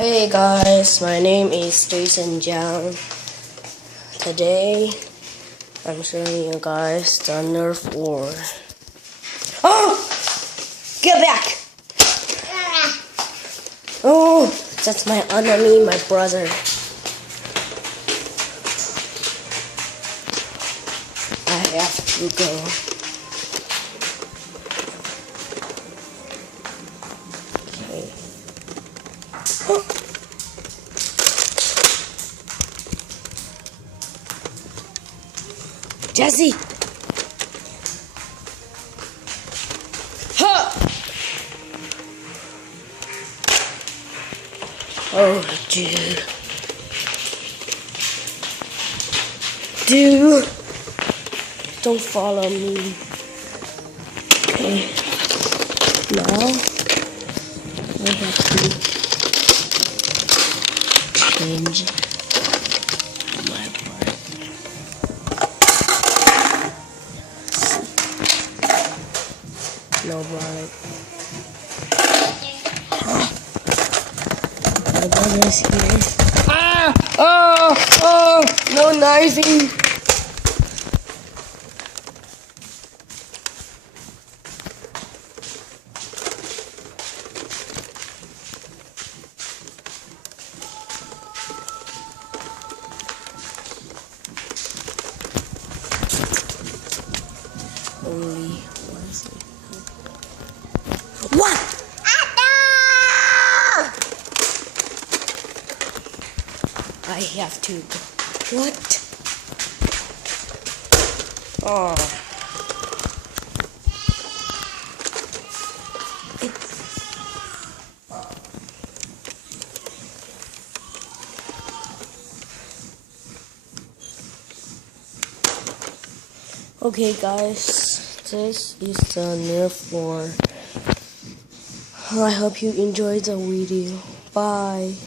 Hey guys, my name is Jason Jiang. Today, I'm showing you guys the nerf war. Oh! Get back! Oh, that's my enemy, my brother. I have to go. Okay. Oh. Jesse! Huh! Oh, dude. Dude! Don't follow me. Okay. Now, I have to change my part. No blind. My brother is here. Ah! Oh! Oh! No knifing! Only one second. What? I have to go. What? Oh. Okay guys, this is the nerf war. I hope you enjoyed the video. Bye.